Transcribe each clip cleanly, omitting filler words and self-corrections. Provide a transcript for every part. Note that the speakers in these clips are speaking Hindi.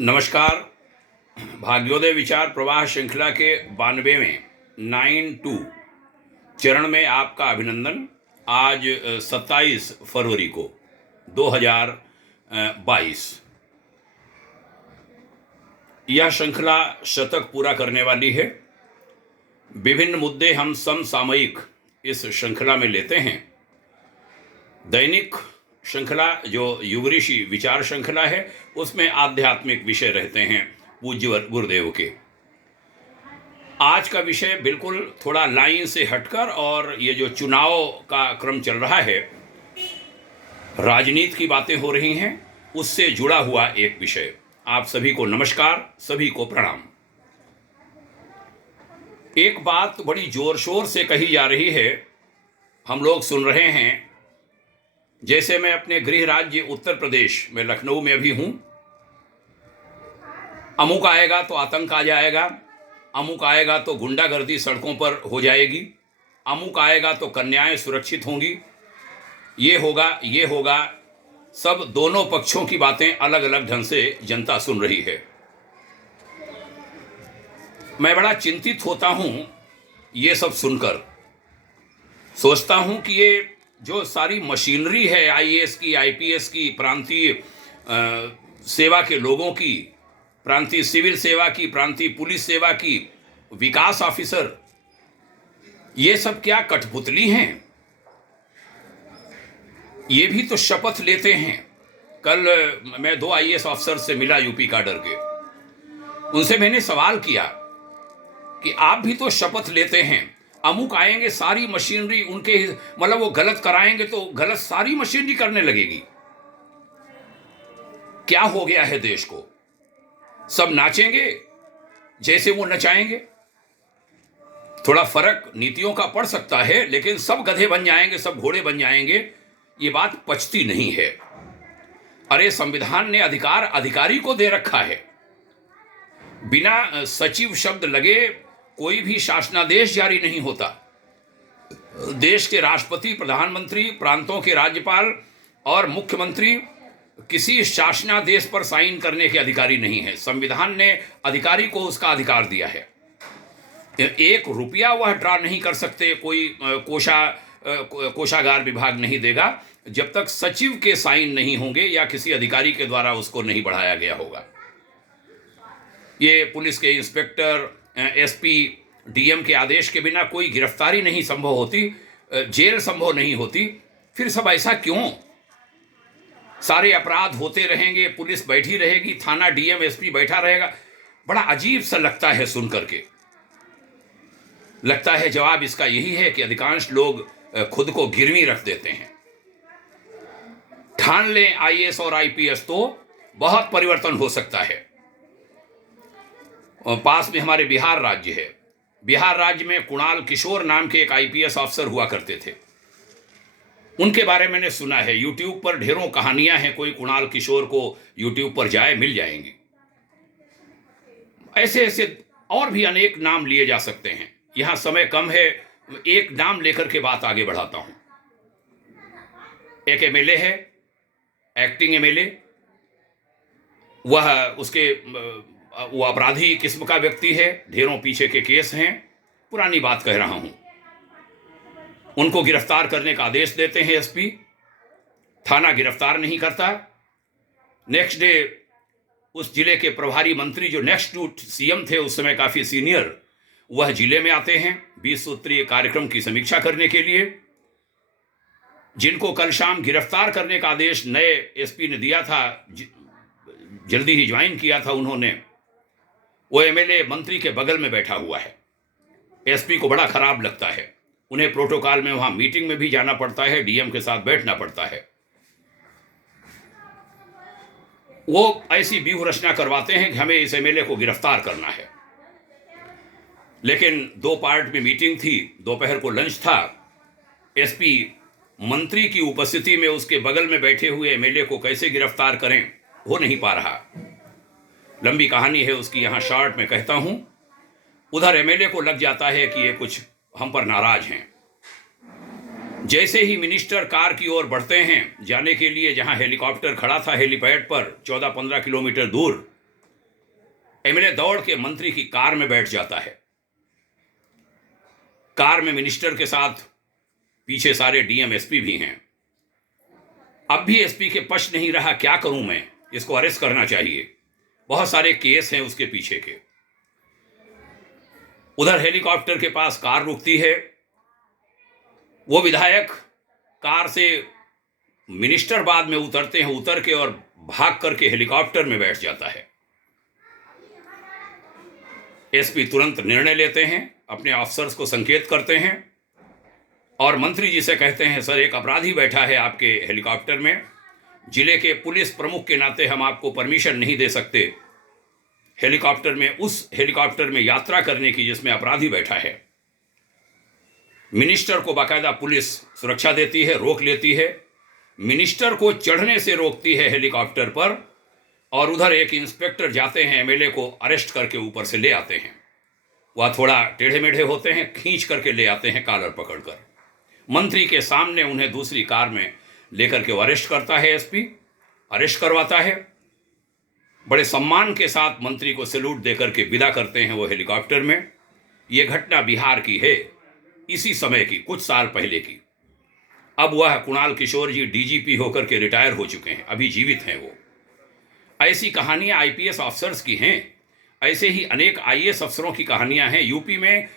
नमस्कार। भाग्योदय विचार प्रवाह श्रृंखला के 92वें 9-2 चरण में आपका अभिनंदन। आज 27 फरवरी को 2022 यह श्रृंखला शतक पूरा करने वाली है। विभिन्न मुद्दे हम समसामयिक इस श्रृंखला में लेते हैं। दैनिक श्रृंखला जो युग ऋषि विचार श्रृंखला है उसमें आध्यात्मिक विषय रहते हैं पूज्य गुरुदेव के। आज का विषय बिल्कुल थोड़ा लाइन से हटकर, और ये जो चुनाव का क्रम चल रहा है, राजनीति की बातें हो रही हैं, उससे जुड़ा हुआ एक विषय। आप सभी को नमस्कार, सभी को प्रणाम। एक बात बड़ी जोर शोर से कही जा रही है, हम लोग सुन रहे हैं। जैसे मैं अपने गृह राज्य उत्तर प्रदेश में लखनऊ में अभी हूं, अमुक आएगा तो आतंक आ जाएगा, अमुक आएगा तो गुंडागर्दी सड़कों पर हो जाएगी, अमुक आएगा तो कन्याएं सुरक्षित होंगी, ये होगा। सब दोनों पक्षों की बातें अलग अलग ढंग से जनता सुन रही है। मैं बड़ा चिंतित होता हूं ये सब सुनकर। सोचता हूं कि ये जो सारी मशीनरी है, आईएएस की, आईपीएस की, प्रांतीय सेवा के लोगों की, प्रांतीय सिविल सेवा की, प्रांतीय पुलिस सेवा की, विकास ऑफिसर, ये सब क्या कठपुतली हैं? ये भी तो शपथ लेते हैं। कल मैं 2 आईएएस अफसर से मिला यूपी काडर के। उनसे मैंने सवाल किया कि आप भी तो शपथ लेते हैं, अमुक आएंगे सारी मशीनरी उनके, मतलब वो गलत कराएंगे तो गलत सारी मशीनरी करने लगेगी। क्या हो गया है देश को? सब नाचेंगे जैसे वो नचाएंगे। थोड़ा फर्क नीतियों का पड़ सकता है, लेकिन सब गधे बन जाएंगे, सब घोड़े बन जाएंगे, ये बात पचती नहीं है। अरे संविधान ने अधिकार अधिकारी को दे रखा है। बिना सचिव शब्द लगे कोई भी शासनादेश जारी नहीं होता। देश के राष्ट्रपति, प्रधानमंत्री, प्रांतों के राज्यपाल और मुख्यमंत्री किसी शासनादेश पर साइन करने के अधिकारी नहीं है। संविधान ने अधिकारी को उसका अधिकार दिया है। 1 रुपया वह ड्रा नहीं कर सकते, कोई कोषागार विभाग नहीं देगा जब तक सचिव के साइन नहीं होंगे या किसी अधिकारी के द्वारा उसको नहीं बढ़ाया गया होगा। ये पुलिस के इंस्पेक्टर, एसपी, डीएम के आदेश के बिना कोई गिरफ्तारी नहीं संभव होती, जेल संभव नहीं होती। फिर सब ऐसा क्यों? सारे अपराध होते रहेंगे, पुलिस बैठी रहेगी, थाना डीएम एसपी बैठा रहेगा। बड़ा अजीब सा लगता है सुन करके। लगता है जवाब इसका यही है कि अधिकांश लोग खुद को गिरवी रख देते हैं। ठान लें आईएएस और आईपीएस तो बहुत परिवर्तन हो सकता है। पास में हमारे बिहार राज्य है। बिहार राज्य में कुणाल किशोर नाम के एक आईपीएस अफसर हुआ करते थे। उनके बारे में मैंने सुना है, यूट्यूब पर ढेरों कहानियां हैं। कोई कुणाल किशोर को यूट्यूब पर जाए, मिल जाएंगी। ऐसे ऐसे और भी अनेक नाम लिए जा सकते हैं। यहां समय कम है, एक नाम लेकर के बात आगे बढ़ाता हूं। एक एमएलए है, एक्टिंग एमएलए। वो अपराधी किस्म का व्यक्ति है, ढेरों पीछे के केस हैं। पुरानी बात कह रहा हूं। उनको गिरफ्तार करने का आदेश देते हैं एसपी, थाना गिरफ्तार नहीं करता। नेक्स्ट डे उस जिले के प्रभारी मंत्री, जो नेक्स्ट टू सीएम थे उस समय, काफी सीनियर, वह जिले में आते हैं 20 सूत्रीय कार्यक्रम की समीक्षा करने के लिए। जिनको कल शाम गिरफ्तार करने का आदेश नए एसपी ने दिया था, जल्दी ही ज्वाइन किया था उन्होंने, वो एमएलए मंत्री के बगल में बैठा हुआ है। एसपी को बड़ा खराब लगता है। उन्हें प्रोटोकॉल में वहां मीटिंग में भी जाना पड़ता है, डीएम के साथ बैठना पड़ता है। वो ऐसी व्यूह रचना करवाते हैं कि हमें इस एमएलए को गिरफ्तार करना है। लेकिन 2 पार्ट में मीटिंग थी, दोपहर को लंच था। एसपी मंत्री की उपस्थिति में उसके बगल में बैठे हुए एमएलए को कैसे गिरफ्तार करें, हो नहीं पा रहा। लंबी कहानी है उसकी, यहां शॉर्ट में कहता हूं। उधर एमएलए को लग जाता है कि ये कुछ हम पर नाराज हैं। जैसे ही मिनिस्टर कार की ओर बढ़ते हैं जाने के लिए, जहां हेलीकॉप्टर खड़ा था हेलीपैड पर 14-15 किलोमीटर दूर, एमएलए दौड़ के मंत्री की कार में बैठ जाता है। कार में मिनिस्टर के साथ पीछे सारे डीएम एसपी भी हैं। अब भी एसपी के पक्ष नहीं रहा, क्या करूं मैं, इसको अरेस्ट करना चाहिए, बहुत सारे केस हैं उसके पीछे के। उधर हेलीकॉप्टर के पास कार रुकती है, वो विधायक कार से, मिनिस्टर बाद में उतरते हैं, उतर के और भाग करके हेलीकॉप्टर में बैठ जाता है। एसपी तुरंत निर्णय लेते हैं, अपने ऑफिसर्स को संकेत करते हैं और मंत्री जी से कहते हैं, सर एक अपराधी बैठा है आपके हेलीकॉप्टर में, जिले के पुलिस प्रमुख के नाते हम आपको परमिशन नहीं दे सकते हेलीकॉप्टर में, उस हेलीकॉप्टर में यात्रा करने की जिसमें अपराधी बैठा है। मिनिस्टर को बाकायदा पुलिस सुरक्षा देती है, रोक लेती है, मिनिस्टर को चढ़ने से रोकती है हेलीकॉप्टर पर, और उधर एक इंस्पेक्टर जाते हैं, एमएलए को अरेस्ट करके ऊपर से ले आते हैं। वह थोड़ा टेढ़े मेढ़े होते हैं, खींच करके ले आते हैं कॉलर पकड़कर। मंत्री के सामने उन्हें दूसरी कार में लेकर के वो अरेस्ट करता है, एसपी अरेस्ट करवाता है। बड़े सम्मान के साथ मंत्री को सैल्यूट देकर के विदा करते हैं वो हेलीकॉप्टर में। ये घटना बिहार की है, इसी समय की, कुछ साल पहले की। अब वह कुणाल किशोर जी डीजीपी होकर के रिटायर हो चुके हैं, अभी जीवित हैं वो। ऐसी कहानियां आईपीएस ऑफिसर्स की हैं, ऐसे ही अनेक आईएएस अफसरों की कहानियां हैं। यूपी में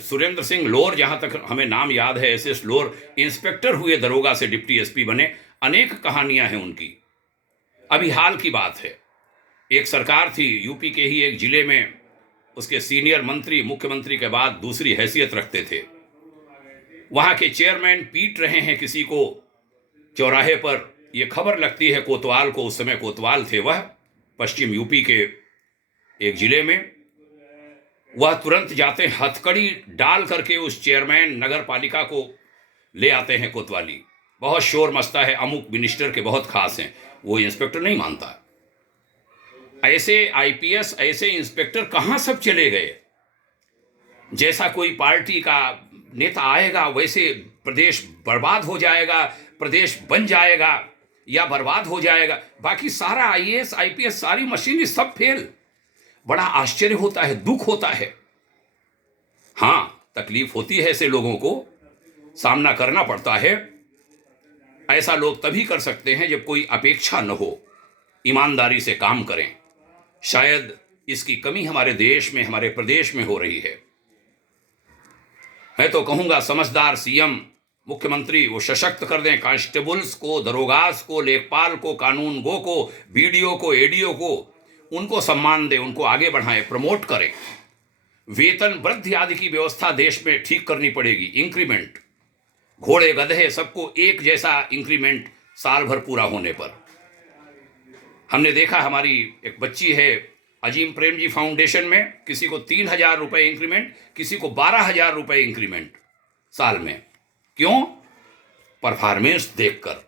सुरेंद्र सिंह लोर, जहां तक हमें नाम याद है, एसएस लोर इंस्पेक्टर हुए, दरोगा से डिप्टी एसपी बने, अनेक कहानियां हैं उनकी। अभी हाल की बात है, एक सरकार थी यूपी के ही एक जिले में, उसके सीनियर मंत्री मुख्यमंत्री के बाद दूसरी हैसियत रखते थे। वहां के चेयरमैन पीट रहे हैं किसी को चौराहे पर, यह खबर लगती है कोतवाल को, उस समय कोतवाल थे वह, पश्चिम यूपी के एक जिले में। वह तुरंत जाते हैं, हथकड़ी डाल करके उस चेयरमैन नगर पालिका को ले आते हैं कोतवाली। बहुत शोर मचता है, अमुक मिनिस्टर के बहुत खास हैं, वो इंस्पेक्टर नहीं मानता। ऐसे आईपीएस, ऐसे इंस्पेक्टर कहां सब चले गए। जैसा कोई पार्टी का नेता आएगा वैसे प्रदेश बर्बाद हो जाएगा, प्रदेश बन जाएगा या बर्बाद हो जाएगा। बाकी सारा आईएएस आईपीएस, सारी मशीनरी सब फेल। बड़ा आश्चर्य होता है, दुख होता है। हां, तकलीफ होती है, ऐसे लोगों को सामना करना पड़ता है। ऐसा लोग तभी कर सकते हैं जब कोई अपेक्षा न हो, ईमानदारी से काम करें। शायद इसकी कमी हमारे देश में, हमारे प्रदेश में हो रही है। मैं तो कहूंगा समझदार सीएम, मुख्यमंत्री वो सशक्त कर दें कांस्टेबल्स को, दरोगास को, लेखपाल को, कानून गो को, बीडीओ को, एडीओ को, उनको सम्मान दें, उनको आगे बढ़ाएं, प्रमोट करें। वेतन वृद्धि आदि की व्यवस्था देश में ठीक करनी पड़ेगी। इंक्रीमेंट, घोड़े गधे सबको एक जैसा इंक्रीमेंट साल भर पूरा होने पर। हमने देखा, हमारी एक बच्ची है अजीम प्रेम जी फाउंडेशन में, किसी को 3,000 रुपये इंक्रीमेंट, किसी को 12,000 रुपये इंक्रीमेंट साल में। क्यों? परफॉर्मेंस देखकर।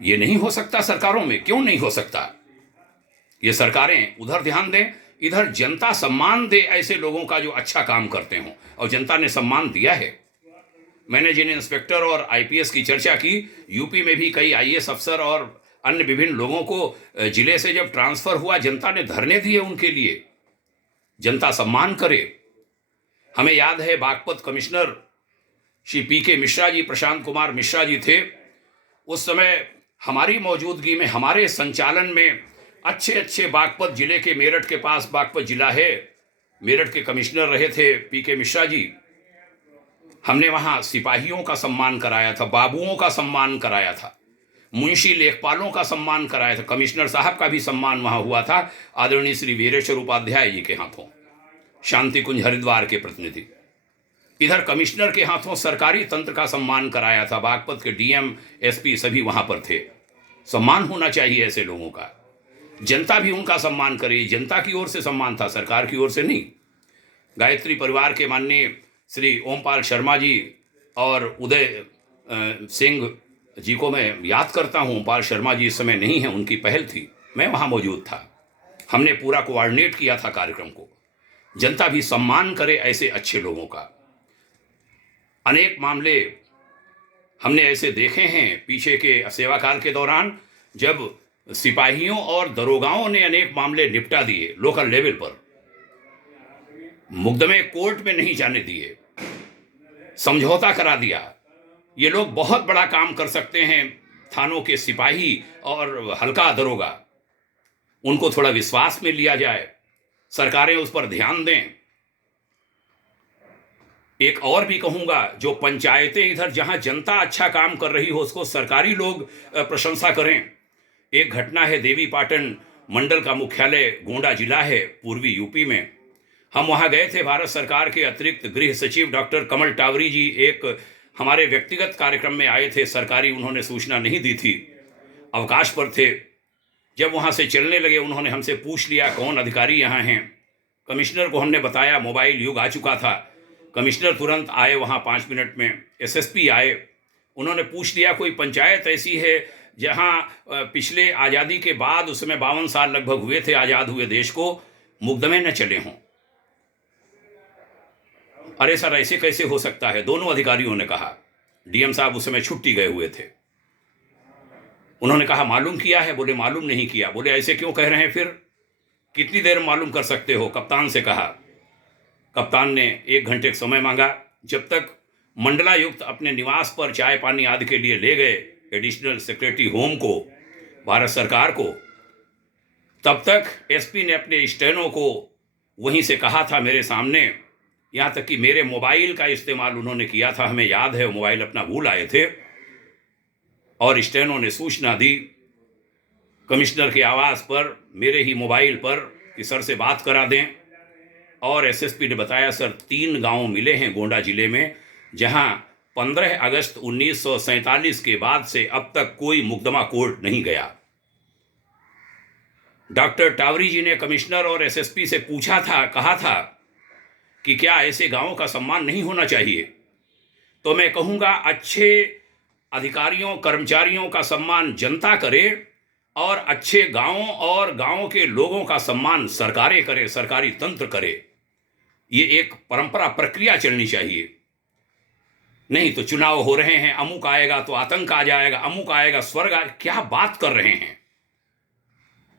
ये नहीं हो सकता सरकारों में, क्यों नहीं हो सकता? ये सरकारें उधर ध्यान दें, इधर जनता सम्मान दे ऐसे लोगों का जो अच्छा काम करते हों, और जनता ने सम्मान दिया है। मैंने जिन इंस्पेक्टर और आईपीएस की चर्चा की, यूपी में भी कई आईएएस अफसर और अन्य विभिन्न लोगों को जिले से जब ट्रांसफर हुआ, जनता ने धरने दिए उनके लिए। जनता सम्मान करे। हमें याद है बागपत कमिश्नर श्री पीके मिश्रा जी, प्रशांत कुमार मिश्रा जी थे, उस समय हमारी मौजूदगी में, हमारे संचालन में अच्छे अच्छे बागपत जिले के, मेरठ के पास बागपत जिला है, मेरठ के कमिश्नर रहे थे पीके मिश्रा जी। हमने वहां सिपाहियों का सम्मान कराया था, बाबुओं का सम्मान कराया था, मुंशी लेखपालों का सम्मान कराया था, कमिश्नर साहब का भी सम्मान वहां हुआ था आदरणीय श्री वीरेश्वर उपाध्याय जी के हाथों, शांति कुंज हरिद्वार के प्रतिनिधि। इधर कमिश्नर के हाथों सरकारी तंत्र का सम्मान कराया था, बागपत के डीएम एसपी सभी वहां पर थे। सम्मान होना चाहिए ऐसे लोगों का, जनता भी उनका सम्मान करे। जनता की ओर से सम्मान था, सरकार की ओर से नहीं। गायत्री परिवार के माननीय श्री ओमपाल शर्मा जी और उदय सिंह जी को मैं याद करता हूँ। ओमपाल शर्मा जी इस समय नहीं है, उनकी पहल थी, मैं वहाँ मौजूद था, हमने पूरा कोऑर्डिनेट किया था कार्यक्रम को। जनता भी सम्मान करे ऐसे अच्छे लोगों का। अनेक मामले हमने ऐसे देखे हैं पीछे के सेवाकाल के दौरान, जब सिपाहियों और दरोगाओं ने अनेक मामले निपटा दिए लोकल लेवल पर, मुकदमे कोर्ट में नहीं जाने दिए, समझौता करा दिया। ये लोग बहुत बड़ा काम कर सकते हैं, थानों के सिपाही और हल्का दरोगा, उनको थोड़ा विश्वास में लिया जाए, सरकारें उस पर ध्यान दें। एक और भी कहूंगा, जो पंचायतें इधर जहां जनता अच्छा काम कर रही हो उसको सरकारी लोग प्रशंसा करें। एक घटना है, देवी पाटन मंडल का मुख्यालय गोंडा जिला है, पूर्वी यूपी में। हम वहां गए थे, भारत सरकार के अतिरिक्त गृह सचिव डॉक्टर कमल टावरी जी एक हमारे व्यक्तिगत कार्यक्रम में आए थे, सरकारी उन्होंने सूचना नहीं दी थी, अवकाश पर थे। जब वहां से चलने लगे उन्होंने हमसे पूछ लिया कौन अधिकारी यहाँ हैं। कमिश्नर को हमने बताया, मोबाइल युग आ चुका था। कमिश्नर तुरंत आए वहाँ 5 मिनट में, एसएसपी आए, उन्होंने पूछ लिया कोई पंचायत ऐसी है जहाँ पिछले आज़ादी के बाद, उस समय 52 साल लगभग हुए थे आज़ाद हुए देश को, मुकदमे न चले हों। अरे सर, ऐसे कैसे हो सकता है, दोनों अधिकारियों ने कहा। डीएम साहब उस समय छुट्टी गए हुए थे। उन्होंने कहा मालूम किया है? बोले मालूम नहीं किया। बोले ऐसे क्यों कह रहे हैं, फिर कितनी देर मालूम कर सकते हो? कप्तान से कहा। कप्तान ने 1 घंटे का समय मांगा। जब तक मंडलायुक्त अपने निवास पर चाय पानी आदि के लिए ले गए एडिशनल सेक्रेटरी होम को, भारत सरकार को, तब तक एसपी ने अपने स्टेनो को वहीं से कहा था मेरे सामने। यहाँ तक कि मेरे मोबाइल का इस्तेमाल उन्होंने किया था, हमें याद है, वो मोबाइल अपना भूल आए थे। और स्टेनो ने सूचना दी कमिश्नर के आवास पर, मेरे ही मोबाइल पर, कि सर से बात करा दें। और एसएसपी ने बताया सर 3 गांव मिले हैं गोंडा जिले में जहां 15 अगस्त 1947 के बाद से अब तक कोई मुकदमा कोर्ट नहीं गया। डॉक्टर टावरी जी ने कमिश्नर और एसएसपी से पूछा था, कहा था कि क्या ऐसे गांवों का सम्मान नहीं होना चाहिए? तो मैं कहूँगा अच्छे अधिकारियों कर्मचारियों का सम्मान जनता करे और अच्छे गांवों और गांवों के लोगों का सम्मान सरकारें करे, सरकारी तंत्र करे। ये एक परंपरा प्रक्रिया चलनी चाहिए। नहीं तो चुनाव हो रहे हैं, अमुक आएगा तो आतंक आ जाएगा, अमुक आएगा स्वर्ग आ, क्या बात कर रहे हैं?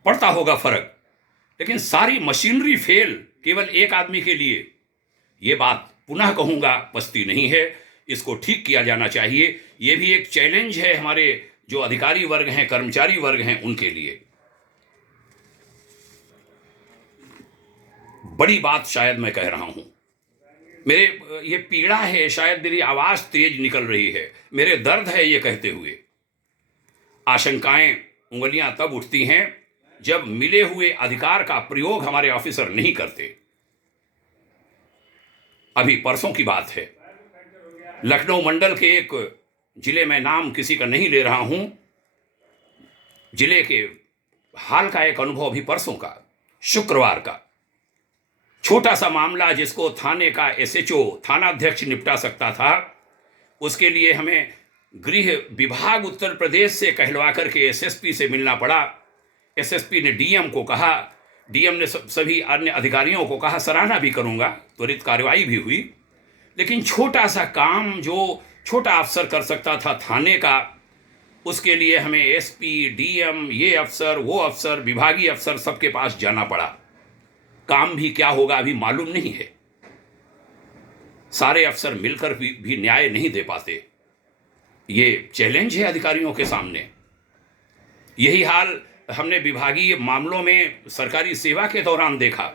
पड़ता होगा फर्क, लेकिन सारी मशीनरी फेल केवल एक आदमी के लिए, ये बात पुनः कहूंगा पस्ती नहीं है, इसको ठीक किया जाना चाहिए। ये भी एक चैलेंज है हमारे जो अधिकारी वर्ग हैं, कर्मचारी वर्ग हैं, उनके लिए। बड़ी बात शायद मैं कह रहा हूं, मेरे ये पीड़ा है, शायद मेरी आवाज तेज निकल रही है, मेरे दर्द है ये कहते हुए। आशंकाएं, उंगलियां तब उठती हैं जब मिले हुए अधिकार का प्रयोग हमारे ऑफिसर नहीं करते। अभी परसों की बात है, लखनऊ मंडल के एक जिले में, नाम किसी का नहीं ले रहा हूं, जिले के हाल का एक अनुभव अभी परसों का, शुक्रवार का, छोटा सा मामला जिसको थाने का एसएचओ, थानाध्यक्ष निपटा सकता था, उसके लिए हमें गृह विभाग उत्तर प्रदेश से कहलवा करके एसएसपी से मिलना पड़ा। एसएसपी ने डीएम को कहा, डीएम ने सभी अन्य अधिकारियों को कहा, सराहना भी करूंगा, त्वरित कार्रवाई भी हुई। लेकिन छोटा सा काम जो छोटा अफसर कर सकता था थाने का, उसके लिए हमें एसपी, डीएम, ये अफसर, वो अफसर, विभागीय अफसर, सबके पास जाना पड़ा। काम भी क्या होगा अभी मालूम नहीं है। सारे अफसर मिलकर भी न्याय नहीं दे पाते। ये चैलेंज है अधिकारियों के सामने। यही हाल हमने विभागीय मामलों में सरकारी सेवा के दौरान देखा।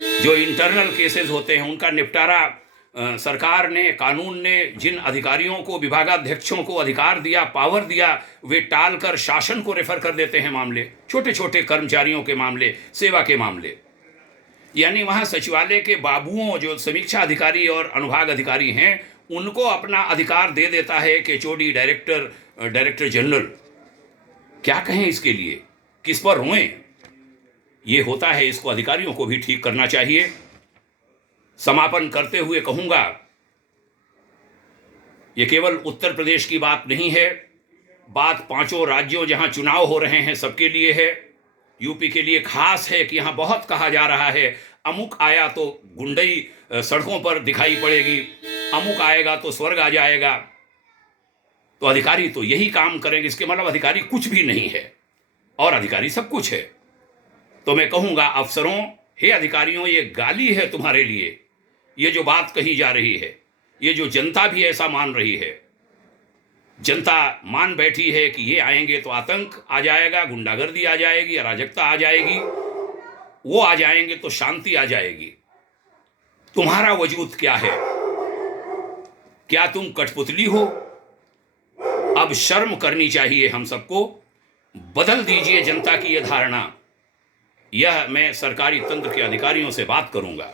जो इंटरनल केसेस होते हैं उनका निपटारा सरकार ने, कानून ने जिन अधिकारियों को, विभागाध्यक्षों को अधिकार दिया, पावर दिया, वे टालकर शासन को रेफर कर देते हैं मामले, छोटे छोटे कर्मचारियों के मामले, सेवा के मामले। यानी वहाँ सचिवालय के बाबुओं, जो समीक्षा अधिकारी और अनुभाग अधिकारी हैं, उनको अपना अधिकार दे देता है कि एचओडी, डायरेक्टर जनरल। क्या कहें इसके लिए, किस पर रोएं? ये होता है, इसको अधिकारियों को भी ठीक करना चाहिए। समापन करते हुए कहूंगा, ये केवल उत्तर प्रदेश की बात नहीं है, बात 5 राज्यों जहां चुनाव हो रहे हैं सबके लिए है। यूपी के लिए खास है कि यहां बहुत कहा जा रहा है, अमुक आया तो गुंडई सड़कों पर दिखाई पड़ेगी, अमुक आएगा तो स्वर्ग आ जाएगा। तो अधिकारी तो यही काम करेंगे, इसके मतलब अधिकारी कुछ भी नहीं है और अधिकारी सब कुछ है। तो मैं कहूँगा अफसरों, हे अधिकारियों, ये गाली है तुम्हारे लिए। ये जो बात कही जा रही है, ये जो जनता भी ऐसा मान रही है, जनता मान बैठी है कि ये आएंगे तो आतंक आ जाएगा, गुंडागर्दी आ जाएगी, अराजकता आ जाएगी, वो आ जाएंगे तो शांति आ जाएगी। तुम्हारा वजूद क्या है? क्या तुम कठपुतली हो? अब शर्म करनी चाहिए हम सबको। बदल दीजिए जनता की यह धारणा। यह मैं सरकारी तंत्र के अधिकारियों से बात करूंगा।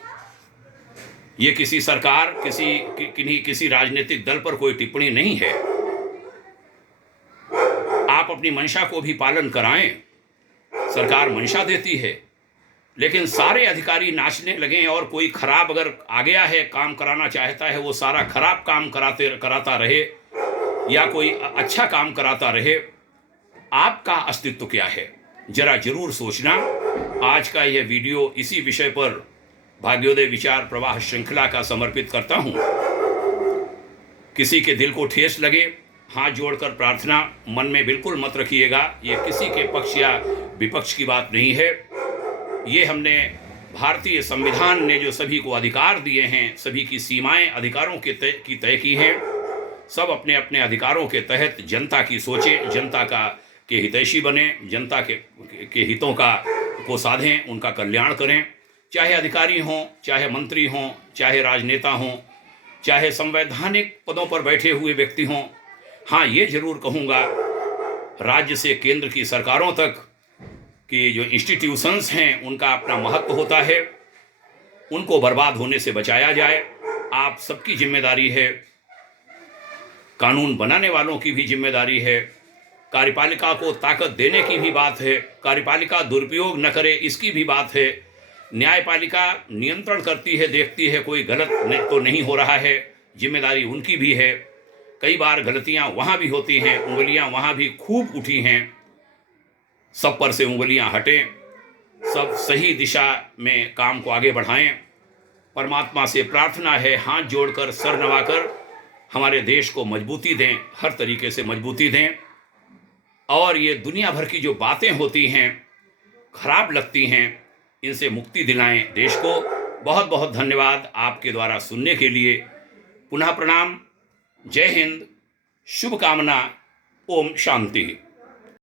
ये किसी सरकार, किसी राजनीतिक दल पर कोई टिप्पणी नहीं है। आप अपनी मंशा को भी पालन कराएं। सरकार मंशा देती है, लेकिन सारे अधिकारी नाचने लगे और कोई खराब अगर आ गया है, काम कराना चाहता है, वो सारा खराब काम कराता रहे या कोई अच्छा काम कराता रहे, आपका अस्तित्व क्या है? जरा जरूर सोचना। आज का यह वीडियो इसी विषय पर भाग्योदय विचार प्रवाह श्रृंखला का समर्पित करता हूं। किसी के दिल को ठेस लगे, हाथ जोड़कर प्रार्थना मन में बिल्कुल मत रखिएगा। ये किसी के पक्ष या विपक्ष की बात नहीं है। ये हमने भारतीय संविधान ने जो सभी को अधिकार दिए हैं, सभी की सीमाएं अधिकारों की तय की हैं। सब अपने अपने अधिकारों के तहत जनता की सोचें, जनता के हितैषी बने, जनता के हितों को साधें, उनका कल्याण करें। चाहे अधिकारी हों, चाहे मंत्री हों, चाहे राजनेता हों, चाहे संवैधानिक पदों पर बैठे हुए व्यक्ति हों। हाँ, ये जरूर कहूँगा, राज्य से केंद्र की सरकारों तक कि जो इंस्टीट्यूशंस हैं उनका अपना महत्व होता है, उनको बर्बाद होने से बचाया जाए। आप सबकी जिम्मेदारी है, कानून बनाने वालों की भी जिम्मेदारी है, कार्यपालिका को ताकत देने की भी बात है, कार्यपालिका दुरुपयोग न करे इसकी भी बात है, न्यायपालिका नियंत्रण करती है, देखती है कोई गलत तो नहीं हो रहा है, जिम्मेदारी उनकी भी है। कई बार गलतियां वहाँ भी होती हैं, उंगलियां वहाँ भी खूब उठी हैं। सब पर से उंगलियां हटें, सब सही दिशा में काम को आगे बढ़ाएं। परमात्मा से प्रार्थना है, हाथ जोड़कर सर नवाकर हमारे देश को मजबूती दें, हर तरीके से मजबूती दें। और ये दुनिया भर की जो बातें होती हैं, खराब लगती हैं, इनसे मुक्ति दिलाएं देश को। बहुत बहुत धन्यवाद आपके द्वारा सुनने के लिए। पुनः प्रणाम। जय हिंद, शुभकामना। ओम शांति।